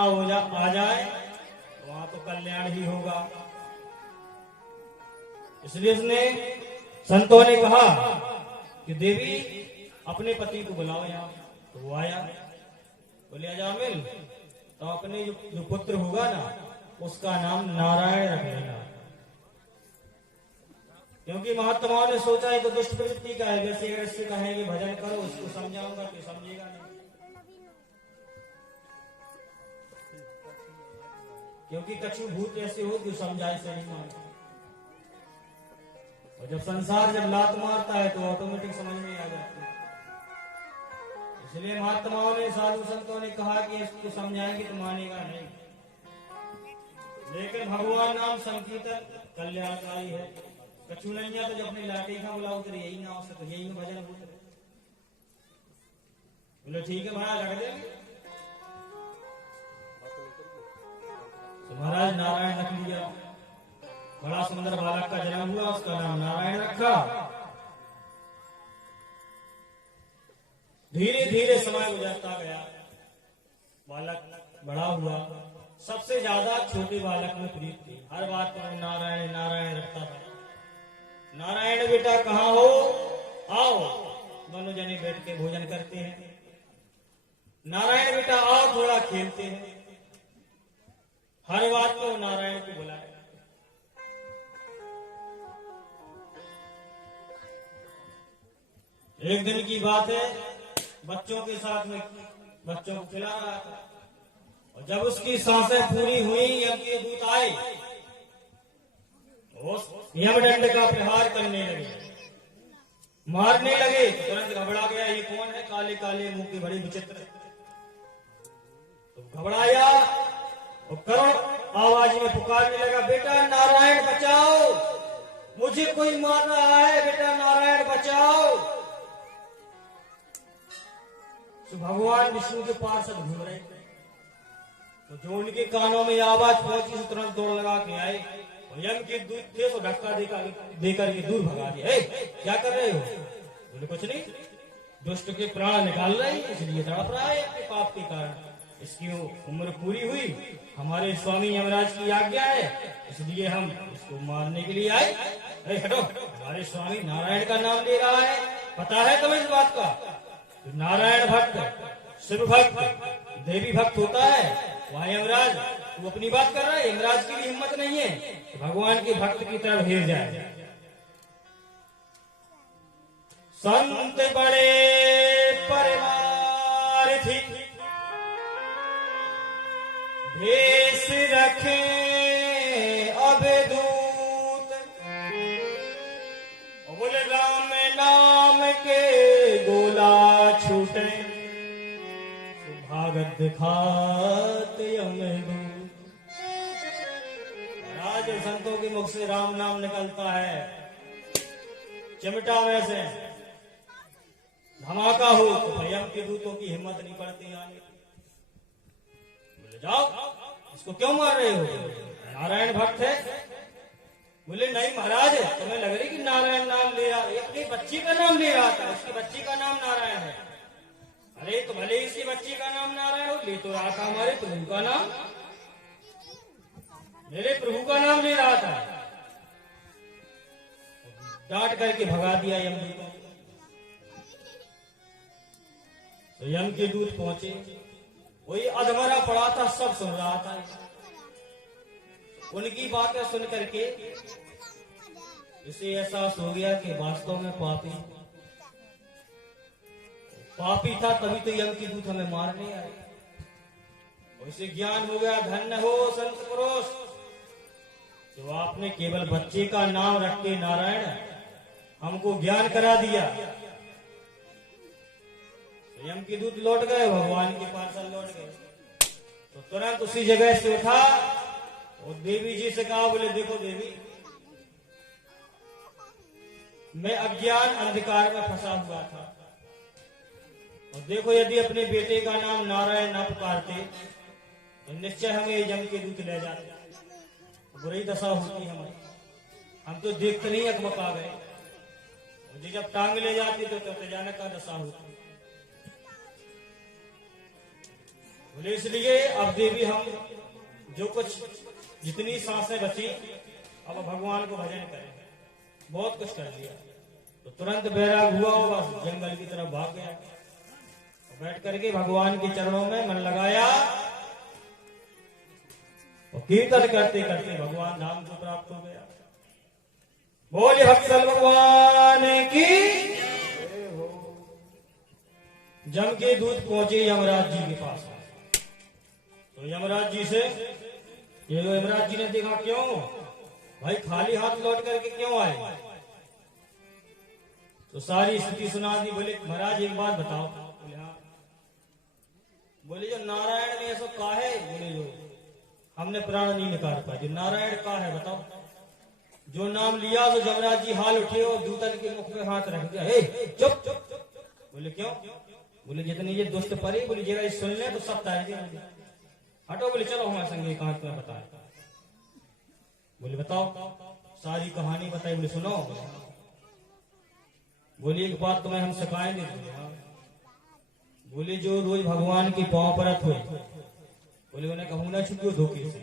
वहां आ जाए तो वहां तो कल्याण ही होगा। इसलिए उसने संतों ने कहा कि देवी अपने पति को बुलाओ यहाँ। तो वो आया, बोले अजामिल तो अपने जो पुत्र होगा ना उसका नाम नारायण रख लेना, क्योंकि महात्माओं ने सोचा है तो दुष्ट प्रवृत्ति का है, वैसे अगर इससे कहेंगे भजन करो उसको समझाऊंगा तो समझेगा नहीं, क्योंकि कछु भूत ऐसे हो जो समझाए से नहीं मानते। और जब संसार जब लात मारता है तो ऑटोमेटिक समझ में आ जाती है। इसलिए महात्माओं ने साधु संतों ने कहा कि इसको समझाएंगे तो मानेगा नहीं, लेकिन भगवान नाम संकीर्तन कल्याणकारी है। कछु नहीं तो जब अपने लाटे का बुलाओ तो यही ना हो सके, यही में भजन बोले। बोले ठीक है महाराज रख देंगे। तो महाराज नारायण रख लिया। बड़ा सुंदर बालक का जन्म हुआ, उसका नाम नारायण रखा। धीरे धीरे समय गुजरता गया, बालक बड़ा हुआ। सबसे ज्यादा छोटे बालक में प्रीत थी, हर बात पर नारायण नारायण रखता था। नारायण बेटा कहाँ हो, आओ। दोनों जने बैठ के भोजन करते हैं। नारायण बेटा आओ थोड़ा खेलते हैं। हर बात को नारायण को बुलाए। एक दिन की बात है, बच्चों के साथ में बच्चों को खिला रहा था, और जब उसकी सांसें पूरी हुई यज्ञ दूत आए, यमदंड का प्रहार करने लगे, मारने लगे। तुरंत घबरा गया, ये कौन है, काले काले मुंह के बड़े विचित्र। तो घबराया और करुण आवाज में पुकारने लगा, बेटा नारायण बचाओ, मुझे कोई मार रहा है, बेटा नारायण बचाओ। तो भगवान विष्णु के पार्षद घूम रहे थे, तो जो उनके कानों में आवाज पहुंची तो तुरंत दौड़ लगा के आए। और यम के दूत थे तो धक्का देकर के दूर भगा दिया। क्या कर रहे हो? बोले कुछ नहीं, दुष्ट के प्राण निकाल रहे हैं, इसलिए तड़प रहा है अपने पाप के कारण। इसकी उम्र पूरी हुई, हमारे स्वामी यमराज की आज्ञा है, इसलिए हम इसको मारने के लिए आए। अरे हटो, हमारे स्वामी नारायण का नाम ले रहा है, पता है तुम्हें इस बात का? नारायण भक्त, शिव भक्त, देवी भक्त होता है। वहां यमराज तू अपनी बात कर रहा है, यमराज की भी हिम्मत नहीं है कि भगवान के भक्त की तरफ घेर जाए। संत बड़े परमार्थी भेष रखे अवधूत, बोले राम नाम के गोला छूटे, भागत दिखात यमदूत। राज संतों के मुख से राम नाम निकलता है, चिमटा में से धमाका हो तो यम के दूतों की हिम्मत नहीं पड़ती आगे। बोले जाओ, इसको क्यों मार रहे हो? नारायण भक्त है। बोले नहीं महाराज, तुम्हें लग रही कि नारायण नाम ले रहा, अपनी बच्ची का नाम ले रहा था, उसकी बच्ची का नाम नारायण है। अरे तो भले इसकी बच्ची का नाम नारायण हो, ले तो रहा था हमारे प्रभु का नाम, मेरे प्रभु का नाम ले रहा था। डांट करके भगा दिया यमदूतों। तो यम के दूत पहुंचे, वही अधमरा पड़ा था, सब सुन रहा था। उनकी बातें सुन करके इसे एहसास हो गया कि वास्तव में पापी था, तभी तो यम के दूत हमें मारने आए। उसे ज्ञान हो गया, धन्य हो संत पुरुष, तो आपने केवल बच्चे का नाम रख के नारायण हमको ज्ञान करा दिया। तो यम के दूत लौट गए, भगवान के पार्षद लौट गए। तो तुरंत उसी जगह से उठा और देवी जी से कहा, बोले देखो देवी, मैं अज्ञान अंधकार में फंसा हुआ था, और देखो यदि अपने बेटे का नाम नारायण न पुकारते तो निश्चय हमें यम के दूत ले जाते, बुरी दशा होती हमारी। हम तो देखते नहीं अकबका गए, मुझे जब टांग ले जाती तो अचानक का दशा होती। बोले इसलिए अब देवी हम जो कुछ जितनी सांसें बची अब भगवान को भजन करें। बहुत कुछ कर लिया तो तुरंत बैराग हुआ और बस जंगल की तरफ भाग गया। बैठ करके भगवान के चरणों में मन लगाया और कीर्तन करते करते भगवान धाम को प्राप्त हो गया। बोले भक्तल भगवान की। जम के दूत पहुंचे यमराज जी के पास। तो यमराज जी से ये जो यमराज जी ने देखा क्यों भाई खाली हाथ लौट करके क्यों आए, तो सारी स्थिति सुना दी। बोले महाराज एक बात बताओ। बोले हाँ। बोले जो नारायण में ऐसा का है, बोले जो हमने प्राण नहीं निकाल पाए, जो नारायण का है बताओ। जो नाम लिया तो यमराज जी हाल उठे और दूतन के मुख में हाथ रख दिया। हे चुप चुप। बोले क्यों? बोले जितनी ये दुष्ट परी बोली जगह सुन ले तो सब तार दिया। हटो। बोले चलो हमारे संग एक हाथ में बताए। बोले बताओ। सारी कहानी बताई। बोले सुनो। बोले एक बात तुम्हें हम सिखाएंगे। बोले जो रोज भगवान की पांव परत हुए, बोले उन्हें कहूं ना छुपियो धोखे से।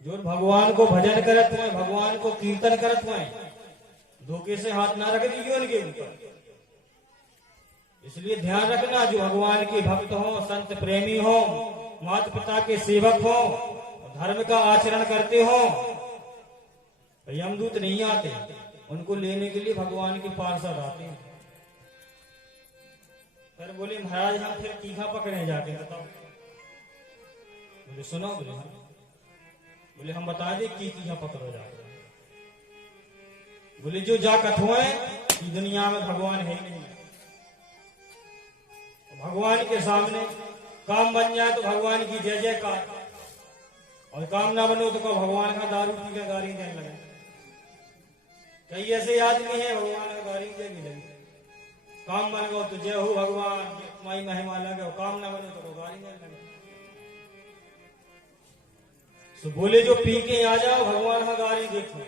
जो भगवान को भजन करत हुए, भगवान को कीर्तन करत हुए, धोखे से हाथ ना रख दीजिए उनके ऊपर। इसलिए ध्यान रखना जो भगवान के भक्त हो, संत प्रेमी हो, माता पिता के सेवक हो, धर्म का आचरण करते हो, यमदूत नहीं आते, उनको लेने के लिए भगवान के पार्षद आते हैं। फिर बोले महाराज हम फिर तीखा पकड़े जाके बताओ। बोले सुनो। बोले हाँ। बोले हम बता दे की तीखा पकड़ो जाके। बोले जो जा कथुए कि दुनिया में भगवान है ही नहीं, भगवान के सामने काम बन जाए तो भगवान की जय जयकार, और काम ना बनो तो भगवान का दारू पी कर गाली देने लगे। कई ऐसे आदमी है भगवान का गाली दे भी लगे। काम बन गो तो जय हो भगवान, माई महिमा लगे, काम ना बनो तो गाली देने लगे। तो बोले जो पी के आ जाओ भगवान का गाली देखो।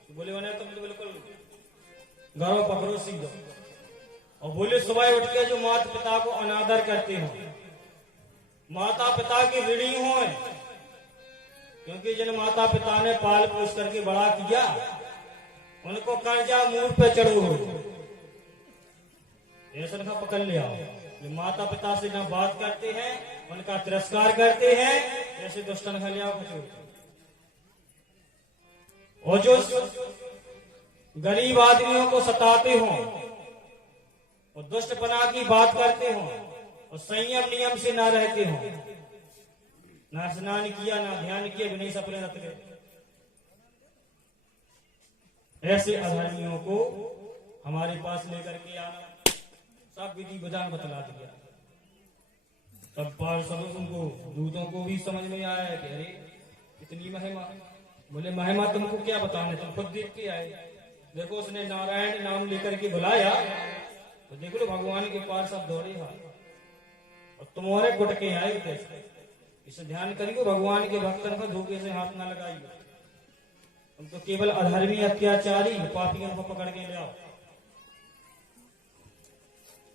तो बोले बने तुम तो बिल्कुल घरों पकड़ो सीधो। और बोले सुबह उठ के जो माता पिता को अनादर करते हो, माता पिता की ऋणी हो, क्योंकि जिन माता पिता ने पाल पोस करके बड़ा किया उनको कर्जा मुंह पे चढ़ो हो, ऐसा ना पकड़ ले आओ। जो माता पिता से ना बात करते हैं, उनका तिरस्कार करते हैं, ऐसे दुष्टन खा ले आओ कुछ। और जो गरीब आदमियों को सताते हो और दुष्टपना की बात करते हो और संयम नियम से ना रहते हो, ना स्नान किया ना ध्यान किया, बिना सपने रत गए, ऐसे अधर्मियों को हमारे पास लेकर के आना। सब विधि विधान बतला दिया। तब पार्षदों को दूतों को भी समझ में आया कि अरे इतनी महिमा। बोले महिमा तुमको क्या बताने, तुम खुद देख के आए। देखो उसने नारायण नाम लेकर के बुलाया तो देख लो भगवान के पास सब दौड़े हाथ और तुम्हारे गुटके आए कैसे। इसे ध्यान करिए भगवान के भक्तों का धोखे से हाथ ना लगाइए। तुम तो केवल अधर्मी अत्याचारी पापियों को पकड़ के ले आओ।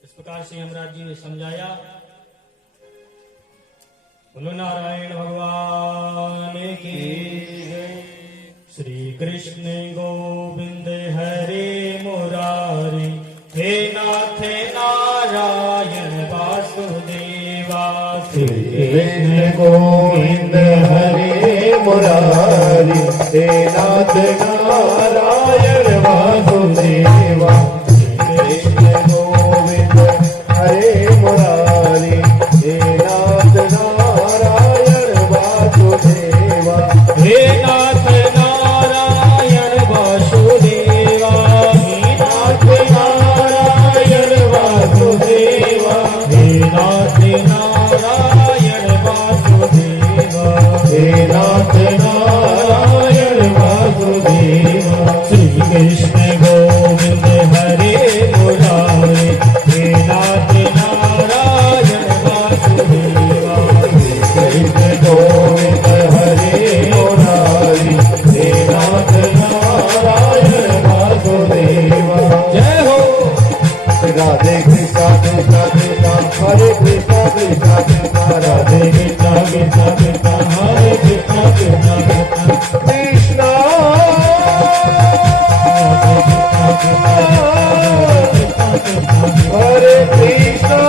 इस प्रकार से यमराज जी ने समझाया। बोलो नारायण भगवान की जय। श्री कृष्ण गोविंद हरे मुरारी, हे नाथ नारायण वासुदेवा। श्री कृष्ण गोविंद हरे मुरारी, हे नाथ नारायण वासुदेवा। श्री कृष्ण गोविंद हरे मुरारी, हे नाथ नारायण वासुदेवा। हे नाथ नारायण वासुदेवा, हे नाथ नारायण वासुदेवा। हे नाथ नारायण वासुदेवा, हे नाथ नारायण वासुदेवा। श्री कृष्ण गोविंद हरे राधे कृष्णा कृष्णा कृष्णा हरे कृष्णा कृष्णा कृष्णा कृष्णा हरे कृष्णा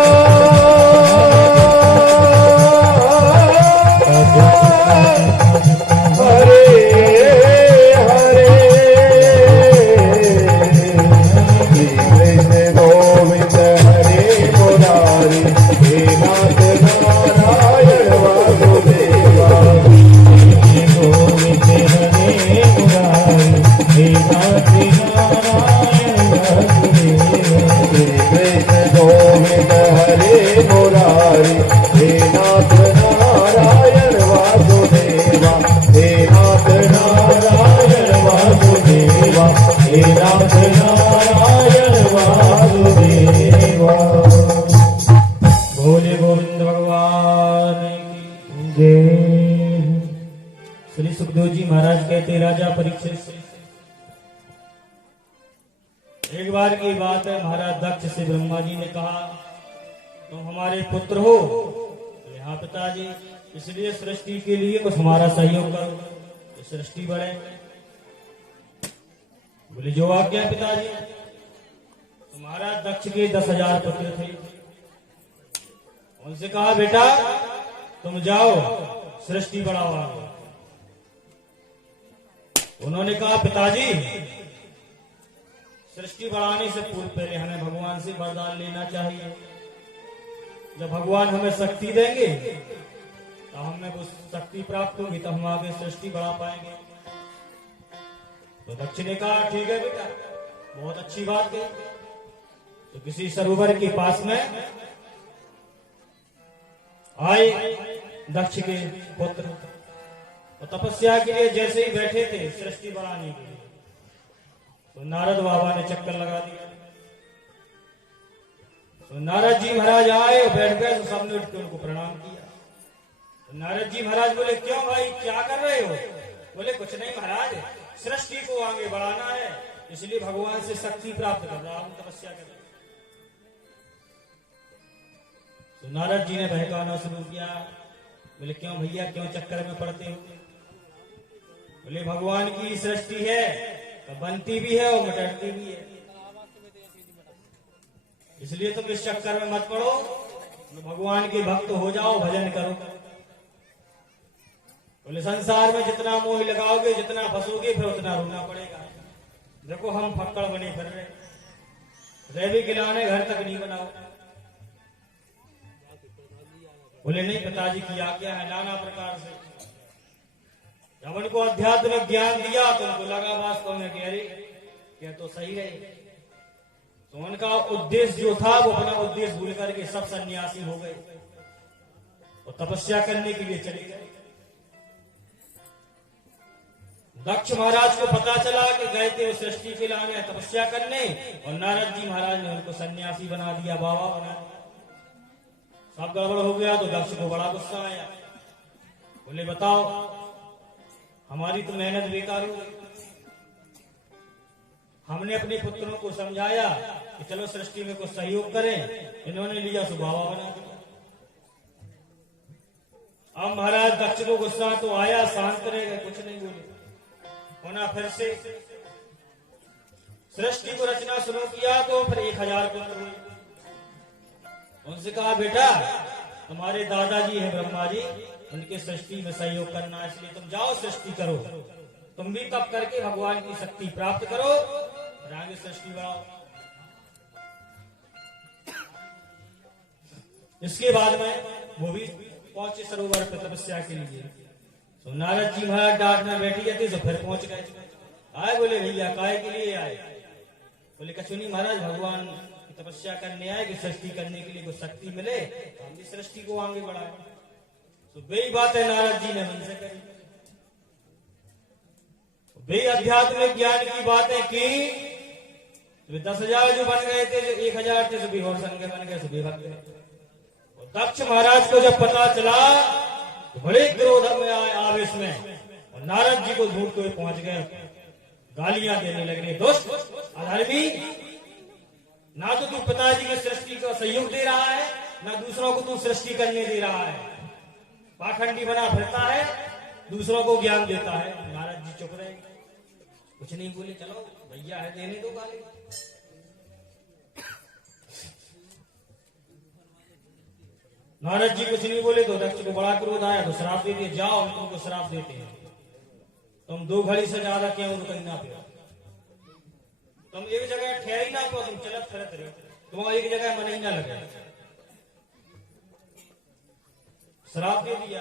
हरे हरे कृष्ण गोविंद हरे मुरारी हे नाथ नारायण वासुदेवा गोविंद हरे मुरारी हे नाथ नारायण वासुदेवा कृष्ण गोविंद हरे मुरारी हे नाथ नारायण वासुदेवा हे नाथ नारायण वासुदेवा हे नाथ नारायण वासुदेवा बोले गोविंद भगवान की जय। श्री सुखदेव जी महाराज कहते राजा परीक्षित से एक बार की बात है, महाराज दक्ष से ब्रह्मा जी ने कहा तुम हमारे पुत्र हो। बोले हाँ पिताजी, इसलिए सृष्टि के लिए कुछ हमारा सहयोग करो तो सृष्टि बढ़े। बोले जो आज्ञा है पिताजी। तो महाराज दक्ष के 10,000 पुत्र थे। उनसे कहा बेटा तुम जाओ सृष्टि बढ़ाओ। उन्होंने कहा पिताजी सृष्टि बढ़ाने से पूर्व पहले हमें भगवान से वरदान लेना चाहिए। जब भगवान हमें शक्ति देंगे तो हमें वो शक्ति प्राप्त होगी तो हम आगे सृष्टि बढ़ा पाएंगे। तो दक्ष ने कहा ठीक है बेटा, बहुत अच्छी बात है। तो किसी सरोवर के पास में आए दक्ष के पुत्र और तपस्या के लिए जैसे ही बैठे थे सृष्टि बढ़ाने के लिए, तो नारद बाबा ने चक्कर लगा दिया। तो नारद जी महाराज आए और बैठ गए तो सबने उठ के उनको प्रणाम किया। तो नारद जी महाराज बोले क्यों भाई क्या कर रहे हो? बोले कुछ नहीं महाराज, सृष्टि को आगे बढ़ाना है इसलिए भगवान से शक्ति प्राप्त कर रहा हूं, तपस्या कर रहा हूं। तो नारद जी ने बहकाना शुरू किया। बोले क्यों भैया, क्यों चक्कर में पड़ते हो? बोले भगवान की सृष्टि है तो बनती भी है और मिटती भी है, इसलिए तुम इस चक्कर में मत पड़ो, भगवान के भक्त हो जाओ, भजन करो। बोले संसार में जितना मोह लगाओगे, जितना फंसोगे, फिर उतना रोना पड़ेगा। देखो हम फक्कड़ बने फिर रहे, रह भी खिलाने घर तक नहीं बनाओ। बोले नहीं पिताजी की आज्ञा है। नाना प्रकार से जब उनको आध्यात्मिक ज्ञान दिया तो उनको लगा वास्तव में कि अरे क्या तो सही रहे। तो उनका उद्देश्य जो था वो अपना उद्देश्य भूल करके सब सन्यासी हो गए और तपस्या करने के लिए चले गए। दक्ष महाराज को पता चला कि गए थे वो सृष्टि के लाने तपस्या करने, और नारद जी महाराज ने उनको सन्यासी बना दिया, बाबा बना दिया। सब गड़बड़ हो गया तो दक्ष को बड़ा गुस्सा आया। बोले बताओ हमारी तो मेहनत बेकार हो गई। हमने अपने पुत्रों को समझाया कि चलो सृष्टि में कुछ सहयोग करें, इन्होंने लिया सो बाबा बना दिया। अब महाराज दक्ष को गुस्सा तो आया, शांत रह गए, कुछ नहीं बोले। होना फिर से सृष्टि को रचना शुरू किया तो फिर 1000 पुत्र हुए। उनसे कहा बेटा तुम्हारे दादाजी हैं ब्रह्मा जी, उनके सृष्टि में सहयोग करना, इसलिए तुम जाओ सृष्टि करो, तुम भी तप करके भगवान की शक्ति प्राप्त करो, आगे सृष्टि बढ़ाओ। इसके बाद में वो भी पहुंचे सरोवर पर तपस्या के लिए। तो नारद जी महाराज डांट में बैठी जाती तो फिर पहुंच गए। आए बोले भैया काहे के लिए आए? बोले कचुनी महाराज भगवान की तपस्या करने आए कि सृष्टि करने के लिए कुछ शक्ति मिले तो हम भी सृष्टि को आगे बढ़ाए। तो वही बात है नारद जी ने मन से करी, वही आध्यात्मिक ज्ञान की बातें की। 10,000 जो बन गए थे, जो 1,000 थे, सभी और संख्या बन गए, सभी भक्त गए। दक्ष महाराज को जब पता चला तो बड़े क्रोध में आए, आवेश में, और नारद जी को ढूंढते हुए पहुंच गए, गालियां देने लगे, दुष्ट अधर्मी, ना तो तू पिताजी की सृष्टि का सहयोग दे रहा है, न दूसरों को तू सृष्टि करने दे रहा है, पाखंडी बना फिरता है, दूसरों को ज्ञान देता है। नारद जी चुप रहे, कुछ नहीं बोले। चलो भैया है, देने दो गाली। नारद जी कुछ नहीं बोले तो दक्ष को बड़ा क्रोध आया, तो श्राप दे दिया, जाओ हम तुमको श्राप देते हैं, तुम 2 घड़ी से ज्यादा क्यों रुकना पे, तुम एक जगह ठहर ही ना पाओ, तुम चलत फिरत रहे, तुम एक जगह मन ही ना लगे। श्राप दे दिया।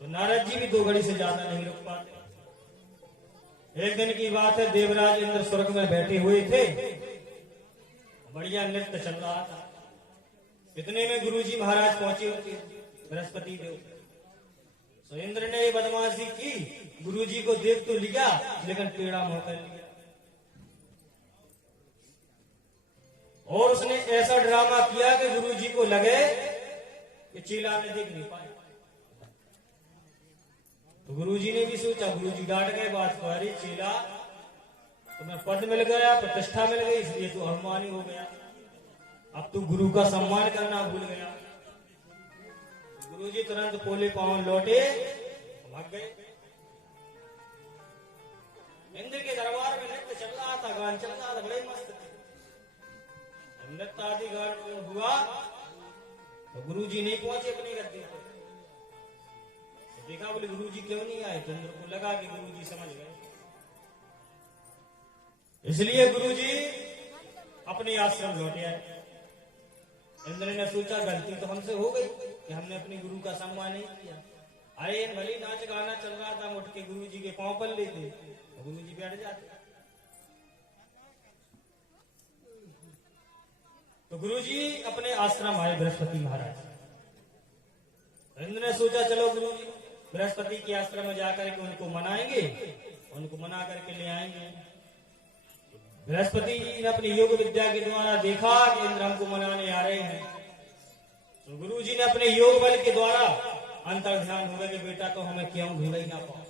तो नारद जी भी 2 घड़ी से ज्यादा नहीं रुक पाते। एक दिन की बात है, देवराज इंद्र स्वर्ग में बैठे हुए थे, बढ़िया नृत्य चल रहा था। इतने में गुरुजी महाराज पहुंचे होते बृहस्पति देव। तो इंद्र ने ये बदमाशी की, गुरुजी को देख तो लिया लेकिन पेड़ा मुंह कर लिया। और उसने ऐसा ड्रामा किया कि गुरुजी को लगे कि चेला ने देख नहीं पाया। तो गुरुजी ने भी सोचा, गुरुजी डांट गए बात को, अरे चेला तुम्हें पद मिल गया, प्रतिष्ठा मिल गई, इसलिए तू अभिमानी हो गया, अब तू गुरु का सम्मान करना भूल गया। गुरुजी तुरंत पोले पावन लौटे, भाग गए। इंद्र के दरबार में नृत्य चल रहा था, गान चल रहा था, बड़े मस्त थे। नृत्य आदि गान हुआ तो गुरुजी नहीं पहुंचे अपनी गद्दी पर। तो देखा, बोले गुरुजी क्यों नहीं आए, तो इंद्र को लगा कि गुरुजी समझ गए, इसलिए गुरुजी अपने आश्रम लौटे आए। इंद्र ने सोचा गलती तो हमसे हो गई कि हमने अपने गुरु का सम्मान नहीं किया। अरे भले नाच गाना चल रहा था, उठ के गुरुजी के पांव पर लेते, तो गुरुजी बैठ जाते। तो गुरुजी अपने आश्रम आए बृहस्पति महाराज। इंद्र ने सोचा चलो गुरुजी बृहस्पति के आश्रम में जाकर के उनको मनाएंगे, उनको मना करके ले आएंगे। बृहस्पति ने अपनी योग विद्या के द्वारा देखा कि इंद्र हमको मनाने आ रहे हैं। तो गुरुजी ने अपने योग बल के द्वारा अंतर ध्यान हो गया कि बेटा तो हमें क्यों ढूंढ ही ना पाओ,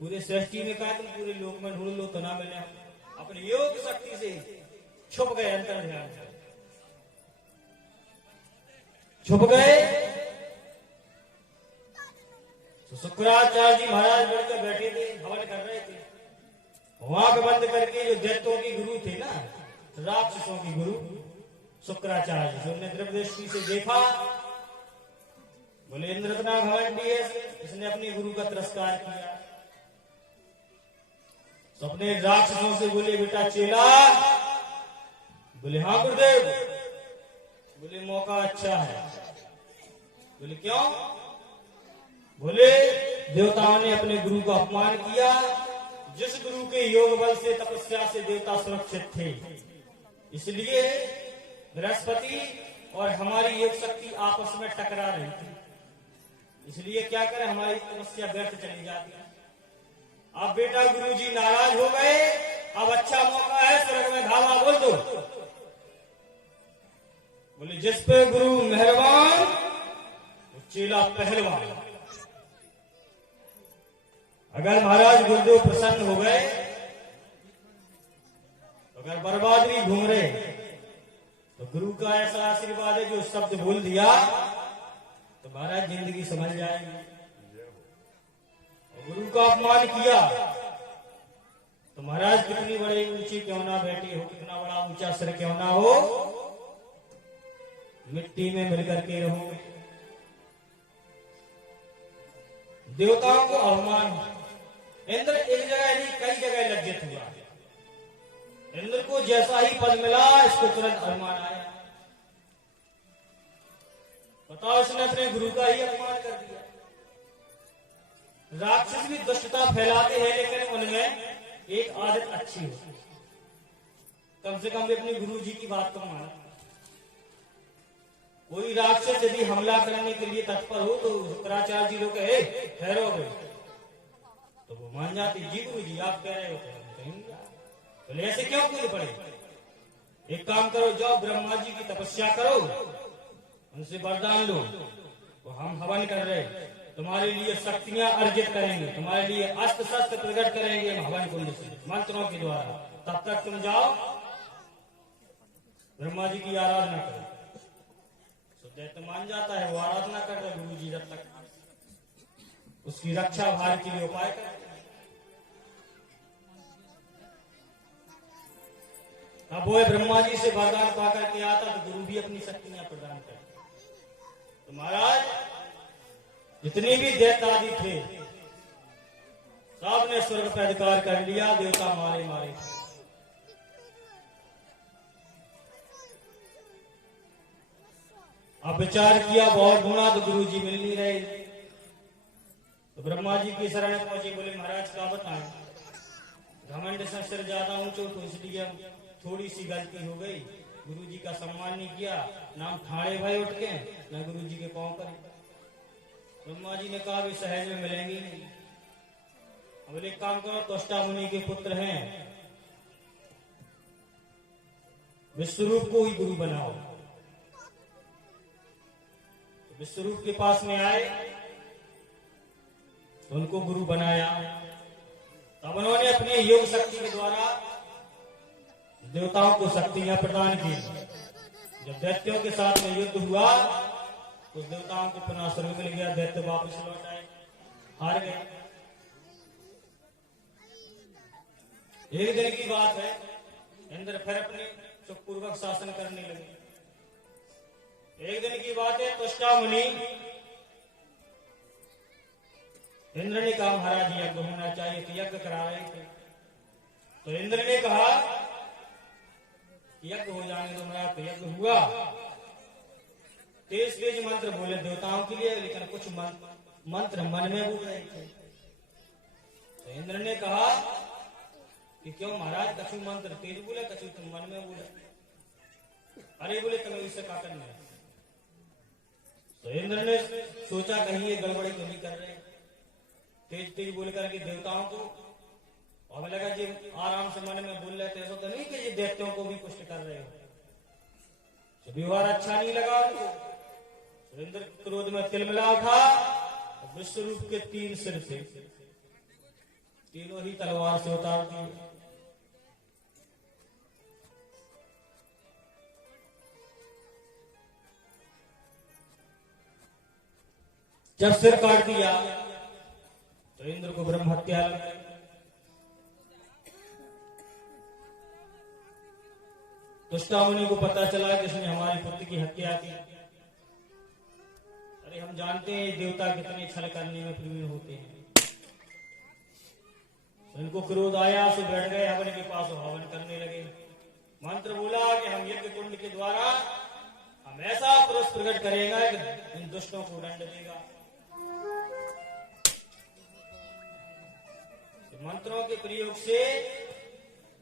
पूरे सृष्टि में कहा तुम पूरे लोक में ढूंढ लो तो ना मिले। अपनी योग शक्ति से छुप गए, अंतर ध्यान छुप गए। तो शुक्राचार्य जी महाराज बढ़कर बैठे थे, हवन कर रहे थे। वहां के बंद करके जो दैत्यों के गुरु थे ना, राक्षसों के गुरु शुक्राचार्य, जो उन्हें द्रव्य दृष्टि से देखा, बोले इंद्र इतना घमंडी है, इसने अपने गुरु का तिरस्कार किया। तो अपने राक्षसों से बोले बेटा चेला, बोले हाँ गुरुदेव, बोले मौका अच्छा है। बोले क्यों? बोले देवताओं ने अपने गुरु का अपमान किया, जिस गुरु के योग बल से तपस्या से देवता सुरक्षित थे, इसलिए बृहस्पति और हमारी योग शक्ति आपस में टकरा रही थी, इसलिए क्या करें हमारी तपस्या व्यर्थ चली जाती है। अब बेटा गुरुजी नाराज हो गए, अब अच्छा मौका है, स्वर्ग में धावा बोल दो। बोले जिस पे गुरु मेहरबान, चेला पहलवान। अगर महाराज गुरुदेव प्रसन्न हो गए, तो अगर बर्बाद भी घूम रहे, तो गुरु का ऐसा आशीर्वाद है, जो शब्द बोल दिया तो महाराज जिंदगी समझ जाएंगे। गुरु का अपमान किया तो महाराज कितनी बड़े ऊंची क्यों ना बैठे हो, कितना बड़ा ऊंचा सिर क्यों ना हो, मिट्टी में मिलकर के रहो। देवताओं को अवमान, इंद्र एक जगह नहीं कई जगह लज्जित हुआ। इंद्र को जैसा ही पद मिला, इसको तुरंत अवमान आया। बताओ, इसने अपने गुरु का ही अपमान कर दिया। राक्षस भी दुष्टता फैलाते हैं, लेकिन उनमें एक आदत अच्छी होती है, कम से कम भी अपने गुरु जी की बात को माना। कोई राक्षस यदि हमला करने के लिए तत्पर हो तो शुक्राचार्य जी लोग कहे ठहरो गए, तो वो मान जाते, जी गुरु जी आप कह रहे होते तो ऐसे क्यों कूद पड़े, एक काम करो, जाओ ब्रह्मा जी की तपस्या करो, उनसे वरदान लो, तो हम हवन कर रहे, तुम्हारे लिए शक्तियां अर्जित करेंगे, तुम्हारे लिए अस्त्र शस्त्र प्रकट करेंगे हवन कुंड से मंत्रों के द्वारा, तब तक तुम जाओ ब्रह्मा जी की आराधना करो। दैत्य मान जाता है, वो आराधना कर रहे गुरु जी जब तक उसकी रक्षा भार के लिए उपाय करते हैं। अब वो ब्रह्मा जी से वरदान पाकर के आता तो गुरु भी अपनी शक्तियां प्रदान करते। तो महाराज जितने भी दैत्य आदि थे सबने स्वर्ग पर अधिकार कर लिया, देवता मारे मारे। अब विचार किया बहुत गुना, तो गुरु जी मिल नहीं रहे। तो ब्रह्मा जी की शरण पहुंचे, बोले महाराज क्या बताएं, घमंड से सिर ज्यादा ऊंचो तो इसलिए थोड़ी सी गलती हो गई, गुरु जी का सम्मान नहीं किया, नाम ठाणे भाई उठ के ना गुरु जी के पांव पर। ब्रह्मा जी ने कहा भी सहज में मिलेंगे नहीं। अब एक काम करो, त्वष्टा मुनि के पुत्र हैं, विश्वरूप को ही गुरु बनाओ। विश्वरूप के पास में आए, उनको गुरु बनाया। तब उन्होंने अपने योग शक्ति के द्वारा देवताओं को शक्तियां प्रदान की। जब दैत्यों के साथ में युद्ध हुआ तो देवताओं को पुनः स्वर्ग मिल गया, दैत्य वापस लौट आए, हार गए। एक दिन की बात है, इंद्र फिर अपने सुखपूर्वक शासन करने लगे। एक दिन की बात है, त्वष्टा मुनि इंद्र ने कहा महाराज यज्ञ होना चाहिए, तो यज्ञ करा रहे थे। तो इंद्र ने कहा यज्ञ हो जाने दो महाराज। तो यज्ञ हुआ, तेज तेज मंत्र बोले देवताओं के लिए, लेकिन कुछ मंत्र मन में बोल रहे थे। तो इंद्र ने कहा कि क्यों महाराज, कछु मंत्र तेज बोले, कछु तुम मन में बोले। अरे बोले तुम्हें इससे का करना है। तो इंद्र ने सोचा कहीं ये गड़बड़ी तो नहीं कर रहे, तेज तेज बोल करके देवताओं को, और लगा जी आराम से मन में बोल रहे थे, ऐसा तो नहीं कि ये दैत्यों को भी पुष्ट कर रहे हो। तो व्यवहार अच्छा नहीं लगा उनको। तो इंद्र क्रोध में तिलमिला उठा, विश्वरूप के 3 सिर थे, तीनों ही तलवार से उतार दिए। जब सिर काट दिया तो इंद्र को ब्रह्म हत्या लग गई। त्वष्टा मुनि को पता चला कि इसने हमारे पुत्र की हत्या की। अरे हम जानते हैं देवता कितने छल करने में प्रवीण होते हैं। इनको क्रोध आया, से बैठ गए हवन के पास, हवन करने लगे। मंत्र बोला कि हम यज्ञ कुंड के द्वारा हम ऐसा पुरुष प्रकट करेगा कि इन दुष्टों को दंड देगा। मंत्रों के प्रयोग से